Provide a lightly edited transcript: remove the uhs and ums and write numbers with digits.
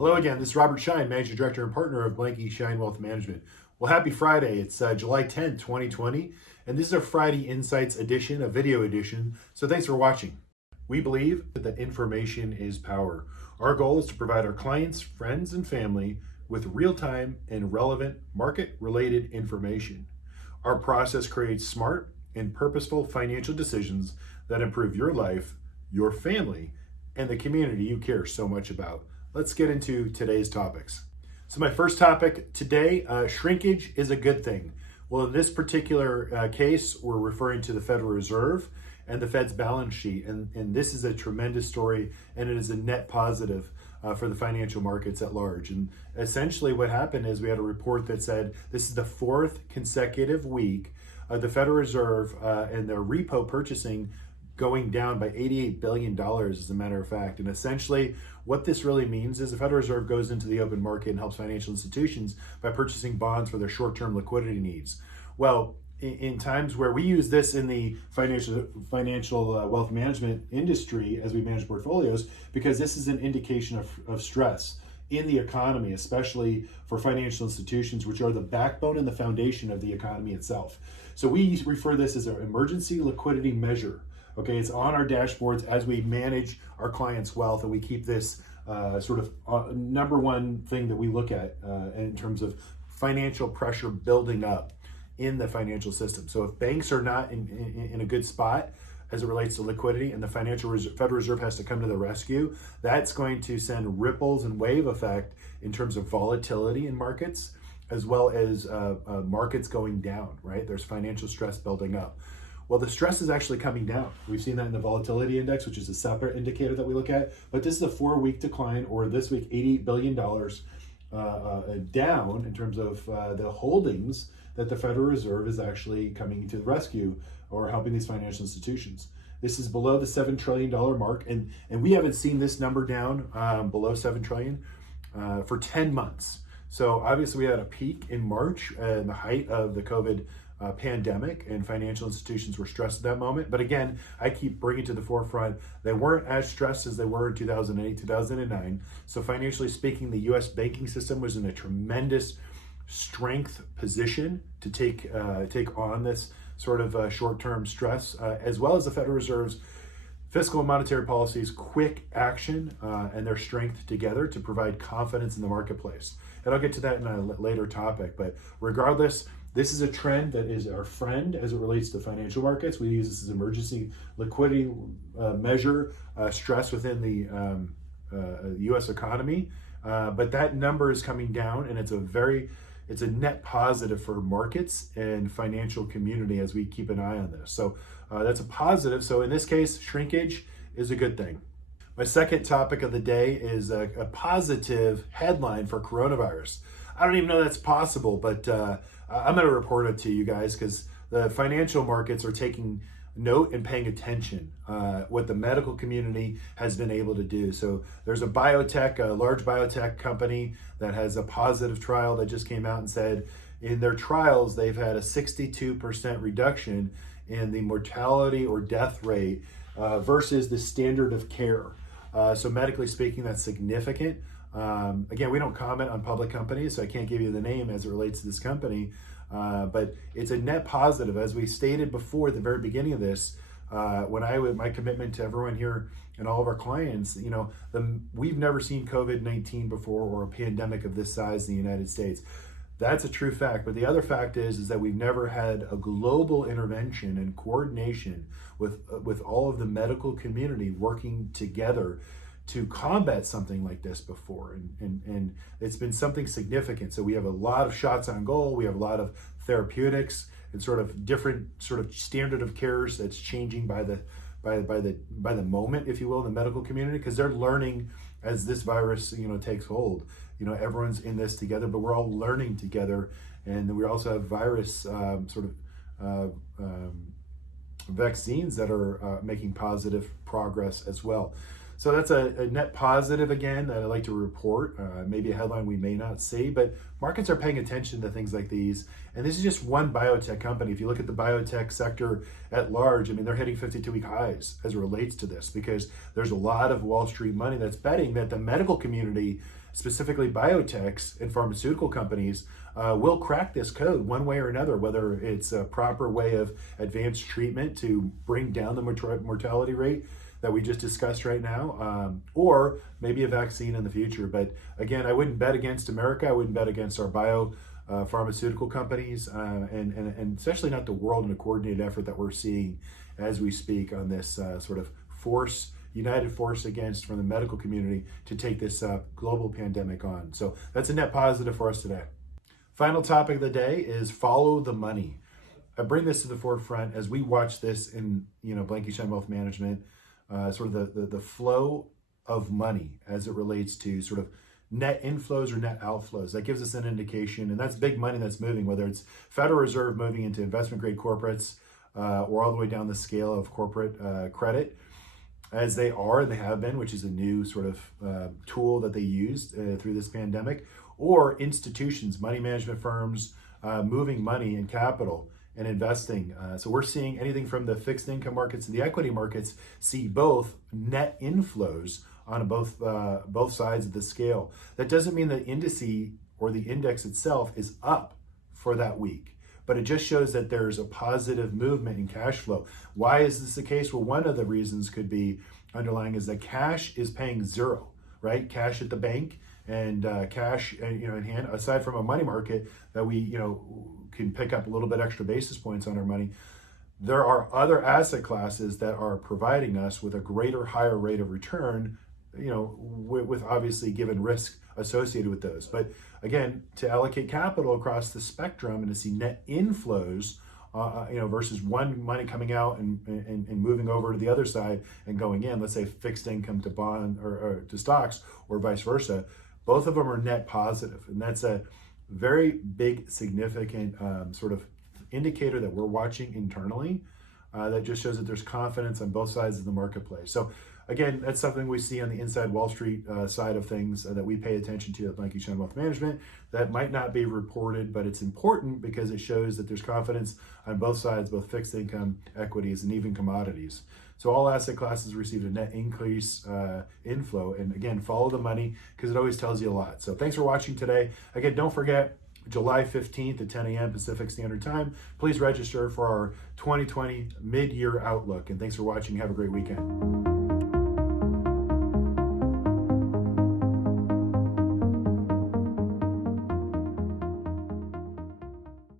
Hello again, this is Robert Schein, Managing Director and Partner of Blanke, Schein Wealth Management. Well, happy Friday. It's July 10th, 2020, and this is our Friday Insights edition, a video edition, so thanks for watching. We believe that information is power. Our goal is to provide our clients, friends, and family with real-time and relevant market-related information. Our process creates smart and purposeful financial decisions that improve your life, your family, and the community you care so much about. Let's get into today's topics. So my first topic today, shrinkage is a good thing. Well, in this particular case, we're referring to the Federal Reserve and the Fed's balance sheet. And this is a tremendous story, and it is a net positive for the financial markets at large. And essentially what happened is we had a report that said this is the fourth consecutive week of the Federal Reserve and their repo purchasing going down by $88 billion, as a matter of fact. And essentially what this really means is the Federal Reserve goes into the open market and helps financial institutions by purchasing bonds for their short-term liquidity needs. Well, in times where we use this in the financial wealth management industry as we manage portfolios, because this is an indication of stress in the economy, especially for financial institutions, which are the backbone and the foundation of the economy itself. So we refer this as an emergency liquidity measure. Okay, it's on our dashboards as we manage our clients' wealth, and we keep this sort of number one thing that we look at in terms of financial pressure building up in the financial system. So if banks are not in a good spot as it relates to liquidity, and the Federal Reserve has to come to the rescue, that's going to send ripples and wave effect in terms of volatility in markets, as well as markets going down, right? There's financial stress building up. Well, the stress is actually coming down. We've seen that in the volatility index, which is a separate indicator that we look at. But this is a 4-week decline, or this week, $88 billion down in terms of the holdings that the Federal Reserve is actually coming to the rescue or helping these financial institutions. This is below the $7 trillion mark, and we haven't seen this number down below $7 trillion for 10 months. So obviously we had a peak in March in the height of the COVID pandemic, and financial institutions were stressed at that moment. But again, I keep bringing to the forefront, they weren't as stressed as they were in 2008, 2009. So financially speaking, the US banking system was in a tremendous strength position to take on this sort of short-term stress, as well as the Federal Reserve's fiscal and monetary policies, quick action, and their strength together to provide confidence in the marketplace. And I'll get to that in a later topic, but regardless, this is a trend that is our friend as it relates to financial markets. We use this as emergency liquidity measure, stress within the U.S. economy. But that number is coming down, and it's a net positive for markets and financial community as we keep an eye on this. So that's a positive. So in this case, shrinkage is a good thing. My second topic of the day is a positive headline for coronavirus. I don't even know that's possible, but I'm going to report it to you guys because the financial markets are taking note and paying attention what the medical community has been able to do. So there's a large biotech company that has a positive trial that just came out and said in their trials they've had a 62% reduction in the mortality or death rate versus the standard of care. So medically speaking, that's significant. Again, we don't comment on public companies, so I can't give you the name as it relates to this company, but it's a net positive. As we stated before at the very beginning of this, my commitment to everyone here and all of our clients, we've never seen COVID-19 before, or a pandemic of this size in the United States. That's a true fact. But the other fact is that we've never had a global intervention and coordination with all of the medical community working together to combat something like this before, and it's been something significant. So we have a lot of shots on goal, we have a lot of therapeutics and sort of different sort of standard of cares that's changing by the moment, if you will, in the medical community, because they're learning as this virus takes hold. Everyone's in this together, but we're all learning together, and we also have virus vaccines that are making positive progress as well. So that's a net positive, again, that I'd like to report. Maybe a headline we may not see, but markets are paying attention to things like these. And this is just one biotech company. If you look at the biotech sector at large, I mean, they're hitting 52-week highs as it relates to this, because there's a lot of Wall Street money that's betting that the medical community specifically biotechs and pharmaceutical companies, will crack this code one way or another, whether it's a proper way of advanced treatment to bring down the mortality rate that we just discussed right now, or maybe a vaccine in the future. But again, I wouldn't bet against America. I wouldn't bet against our pharmaceutical companies, and especially not the world in a coordinated effort that we're seeing as we speak on this sort of united force from the medical community to take this global pandemic on. So that's a net positive for us today. Final topic of the day is follow the money. I bring this to the forefront as we watch this in Blanke, Schein Wealth Management, sort of the flow of money as it relates to sort of net inflows or net outflows. That gives us an indication, and that's big money that's moving, whether it's Federal Reserve moving into investment grade corporates or all the way down the scale of corporate credit, as they are and they have been, which is a new sort of tool that they used through this pandemic, or institutions, money management firms moving money and capital and investing. So we're seeing anything from the fixed income markets to the equity markets see both net inflows on both sides of the scale. That doesn't mean the indice or the index itself is up for that week, but it just shows that there's a positive movement in cash flow. Why is this the case? Well, one of the reasons could be underlying is that cash is paying zero, right? Cash at the bank and cash in hand, aside from a money market that we can pick up a little bit extra basis points on our money. There are other asset classes that are providing us with a higher rate of return, with obviously given risk associated with those. But again, to allocate capital across the spectrum and to see net inflows, versus one money coming out and moving over to the other side and going in, let's say fixed income to bond or to stocks or vice versa, both of them are net positive. And that's a very big, significant sort of indicator that we're watching internally that just shows that there's confidence on both sides of the marketplace. So again, that's something we see on the inside Wall Street side of things that we pay attention to at Blanke, Schein Wealth Management. That might not be reported, but it's important because it shows that there's confidence on both sides, both fixed income, equities, and even commodities. So all asset classes received a net increase inflow. And again, follow the money because it always tells you a lot. So thanks for watching today. Again, don't forget, July 15th at 10 a.m. Pacific Standard Time. Please register for our 2020 mid-year outlook. And thanks for watching. Have a great weekend.